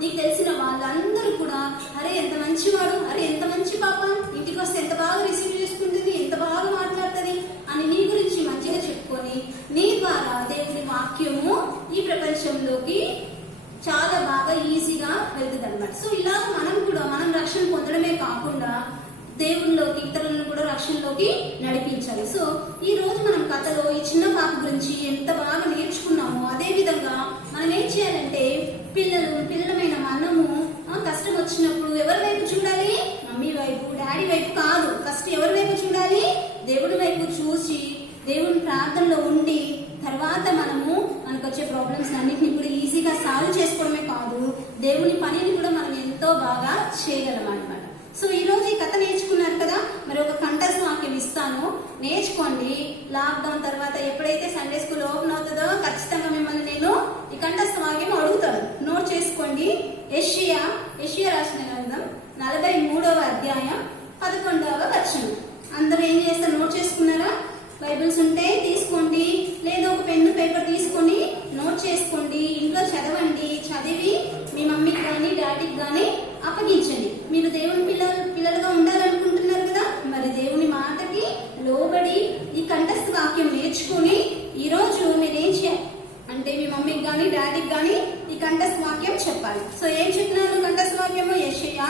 నీకు తెలిసిన వాళ్ళందరూ కూడా అరే ఎంత మంచివాడు, అరే ఎంత మంచి పాప, ఇంటికి వస్తే ఎంత బాగా రిసీవ్ చేసుకుంటుంది, ఎంత బాగా మాట్లాడుతుంది అని నీ గురించి మంచిగా చెప్పుకొని నీ ద్వారా దేవుని వాక్యము ఈ ప్రపంచంలోకి చాలా బాగా ఈజీగా వెళ్తుంది అనమాట. సో ఇలా మనం రక్షణ పొందడమే కాకుండా దేవుళ్ళలోకి ఇతరులను కూడా రక్షణలోకి నడిపించాలి. సో ఈ రోజు మనం కథలో ఈ చిన్న పాప గురించి ఎంత బాగా నేర్చుకున్నామో, అదే విధంగా మనం ఏం చేయాలంటే పిల్లలమైన మనము కష్టం వచ్చినప్పుడు ఎవరి వైపు చూడాలి? మమ్మీ వైపు, డాడీ వైపు కాదు. ఫస్ట్ ఎవరి వైపు చూడాలి? దేవుడి వైపు చూసి దేవుని ప్రార్థనలో ఉండి తర్వాత మనకు వచ్చే ప్రాబ్లమ్స్ అన్నింటినీ కూడా ఈజీగా సాల్వ్ చేసుకోవడమే కాదు, దేవుని పనిని కూడా మనం ఎంతో బాగా చేయగలం అన్నమాట. సో ఈ రోజు ఈ కథ నేర్చుకున్నారు కదా, మరి ఒక కంఠస్థ వాక్యం ఇస్తాను, నేర్చుకోండి. లాక్డౌన్ తర్వాత ఎప్పుడైతే సండే స్కూల్ ఓపెన్ అవుతుందో ఖచ్చితంగా మిమ్మల్ని నేను ఈ కంఠస్థ వాక్యం అడుగుతాను, నోట్ చేసుకోండి. యెషయా రాసిన గ్రంథం 43వ అధ్యాయం 11వ వచనం. అందరూ ఏం చేస్తారు? చేస్తే నోట్ చేసుకున్నారా? బైబిల్స్ ఉంటే తీసుకోండి, లేదా ఒక పెన్ను పేపర్ తీసుకొని నోట్ చేసుకోండి. ఇంట్లో చదవండి. చదివి మీ మమ్మీకి కానీ డాడీకి కానీ అప్పగించండి. మీరు దేవుని పిల్లలుగా ఉండాలనుకుంటున్నారు కదా, మరి దేవుని మాటకి లోబడి ఈ కంఠస్థ వాక్యం నేర్చుకుని ఈరోజు మీరేం చేయాలి అంటే మీ మమ్మీకి కానీ డాడీకి కానీ ఈ కంఠస్థ వాక్యం చెప్పాలి. సో ఏం చెప్పినాను కంఠస్థ వాక్యము? యెషయా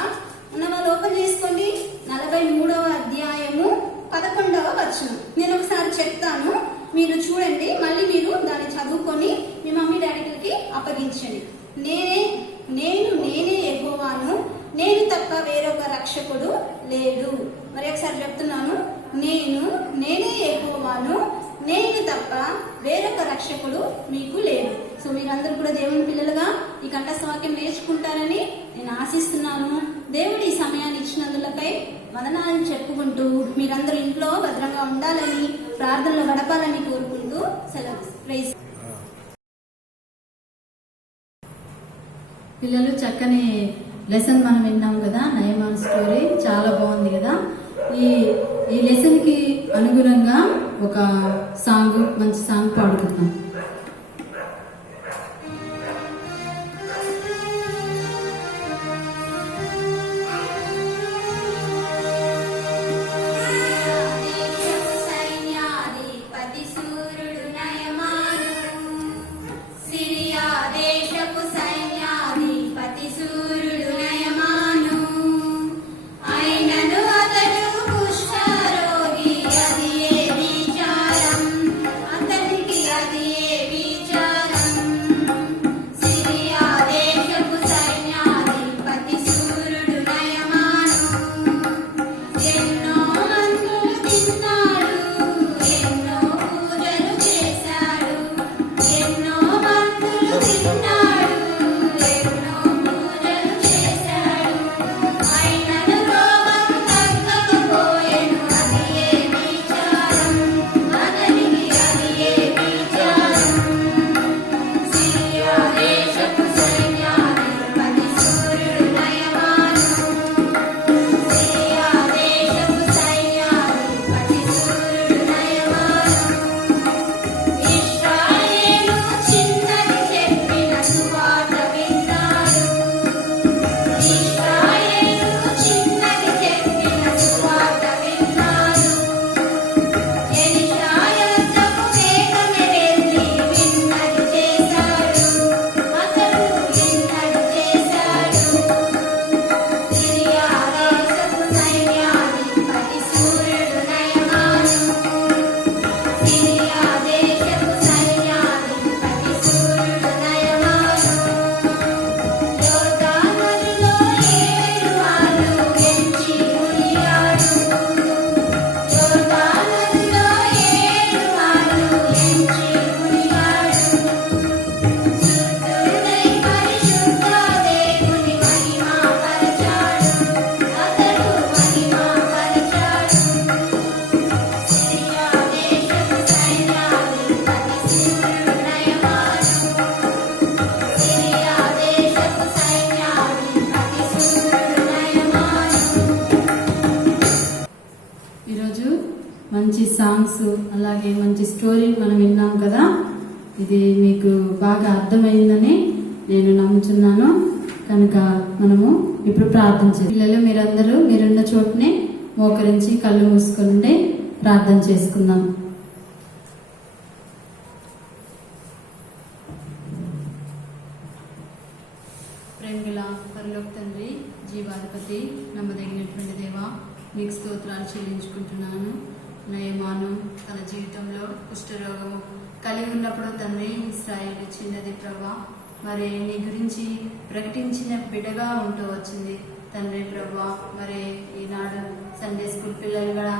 ఉన్న వాళ్ళు ఓపెన్ చేసుకోండి, 43వ అధ్యాయము 11వ వచనం. నేను ఒకసారి చెప్తాను, మీరు చూడండి, మళ్ళీ మీరు దాన్ని చదువుకొని మీ మమ్మీ డాడీకి అప్పగించండి. నేనే యెహోవాను, నేను తప్ప వేరొక రక్షకుడు లేడు. మరి ఒకసారి చెప్తున్నాను, నేనే యెహోవాను, నేను తప్ప వేరొక రక్షకుడు మీకు లేడు. సో మీరందరూ కూడా దేవుని పిల్లలుగా ఈ కంఠస్థ వాక్యం నేర్చుకుంటారని నేను ఆశిస్తున్నాను. దేవుడు ఈ సమయాన్ని ఇచ్చినందులపై వందనాలను చెప్పుకుంటూ మీరందరూ ఇంట్లో భద్రంగా ఉండాలని, ప్రార్థనలో గడపాలని కోరుకుంటూ సెలవు. ప్రైజ్. పిల్లలు చక్కని లెసన్ మనం విన్నాం కదా, నయమాన్ స్టోరీ చాలా బాగుంది కదా. ఈ లెసన్ కి అనుగుణంగా ఒక మంచి సాంగ్ పాడుకుందాం. మంచి సాంగ్స్ అలాగే మంచి స్టోరీ మనం విన్నాం కదా. ఇది మీకు బాగా అర్థమైందని నేను నమ్ముతున్నాను. కనుక మనము ఇప్పుడు ప్రార్థన చేయాలి. పిల్లలు మీరందరూ మీరున్న చోటునే మోకరించి కళ్ళు మూసుకొని ప్రార్థన చేసుకుందాం. ప్రేమగల పరలోక తండ్రి, జీవాధిపతి, నమ్మదగినటువంటి దేవా, మీకు స్తోత్రాలు చెల్లించుకుంటున్నాను. నయమాను తన జీవితంలో కుష్ఠరోగము కలిగి ఉన్నప్పుడు తండ్రి ఇశ్రాయేలు చిన్నది ప్రభా, మరి నీ గురించి ప్రకటించిన బిడ్డగా ఉంటూ వచ్చింది తండ్రి ప్రభా. మరి ఈనాడు సండే స్కూల్ పిల్లలు కూడా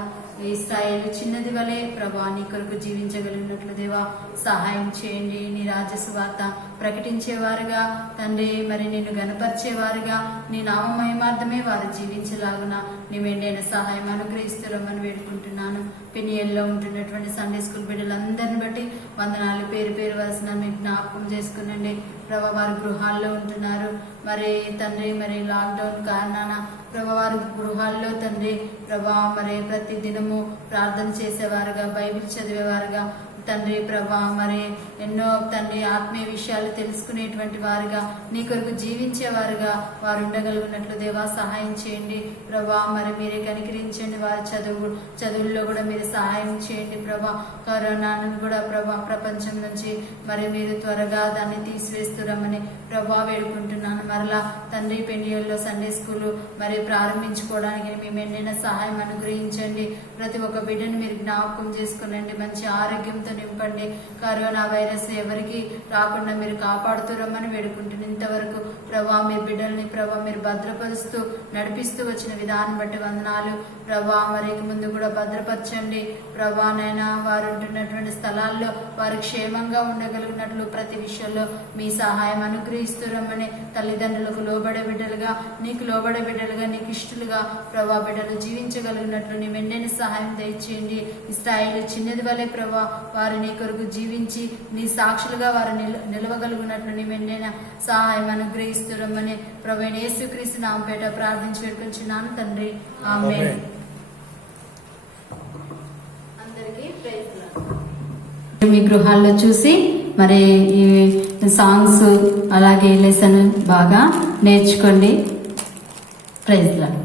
ఇశ్రాయేలు చిన్నది వలె ప్రభా నీ కొరకు జీవించగలిగినట్లు దేవా సహాయం చేయండి. నీ రాజ్య సువార్త ప్రకటించేవారుగా తండ్రి, మరి నిన్ను గణపరిచేవారుగా నీ నామమహిమార్థమే వారు జీవించలాగున నీ మెండైన సహాయం అనుగ్రహిస్తున్నామని వేడుకుంటున్నాను. పినియల్లో ఉంటున్నటువంటి సండే స్కూల్ బిడ్డలందరిని బట్టి వందనాలు. పేరు పేరు వలసిన మీరు జ్ఞాపకం చేసుకునండి ప్రభా. వారు గృహాల్లో ఉంటున్నారు మరి తండ్రి, మరి లాక్డౌన్ కారణాన ప్రభా వారి గృహాల్లో తండ్రి ప్రభా మరి ప్రతి దినము ప్రార్థన చేసేవారుగా, బైబిల్ చదివేవారుగా తండ్రి ప్రభా, మరి ఎన్నో తండ్రి ఆత్మీయ విషయాలు తెలుసుకునేటువంటి వారుగా, నీ కొరకు జీవించేవారుగా వారు ఉండగలుగునట్లు దేవా సహాయం చేయండి ప్రభా. మరి మీరే కనికరించండి. వారి చదువుల్లో కూడా మీరు సహాయం చేయండి ప్రభా. కరోనాను కూడా ప్రభా ప్రపంచం నుంచి మరి మీరు త్వరగా దాన్ని తీసివేస్తురమని ప్రభా వేడుకుంటున్నాను. మరలా తండ్రి పెండియల్లో సండే స్కూల్ మరి ప్రారంభించుకోవడానికి మీ మెండైన సహాయం అనుగ్రహించండి. ప్రతి ఒక్క బిడ్డను మీరు జ్ఞాపకం చేసుకునండి. మంచి ఆరోగ్యంతో నింపండి. కరోనా వైరస్ ఎవరికి రాకుండా మీరు కాపాడుతురమ్మని వేడుకుంటున్నాను. ఇంతవరకు ప్రభా మీ బిడ్డల్ని ప్రభా మీరు భద్రపరుస్తూ నడిపిస్తూ వచ్చిన విధానం బట్టి వందనాలు ప్రభా. మరి ముందు కూడా భద్రపరచండి ప్రభా. నైనా వారు ఉంటున్నటువంటి స్థలాల్లో వారు క్షేమంగా ఉండగలిగినట్లు ప్రతి విషయంలో మీ సహాయం అనుగ్రహిస్తురమ్మని తల్లిదండ్రులకు లోబడే బిడ్డలుగా, నీకు లోబడే బిడ్డలుగా, నీకు ఇష్టలుగా ప్రభా బిడ్డలు జీవించగలిగినట్లు నీ మెండైన సహాయం దయచేయండి. ఇశ్రాయేలు చిన్నది వలె ప్రభా వారు నీ కొరకు జీవించి నీ సాక్షులుగా వారు నిలవగలుగునట్లు నీ మెండైన సహాయం అనుగ్రహిస్తురమ్మని ప్రభువైన యేసుక్రీస్తు నామపేట ప్రార్థించి వేడుకొంచున్నాను తండ్రి. ఆమేన్. అందరికీ ప్రైజ్ లార్డ్. మీ గృహాల్లో చూసి మరి ఈ సాంగ్స్ అలాగే లెసన్ బాగా నేర్చుకోండి. Praise lord.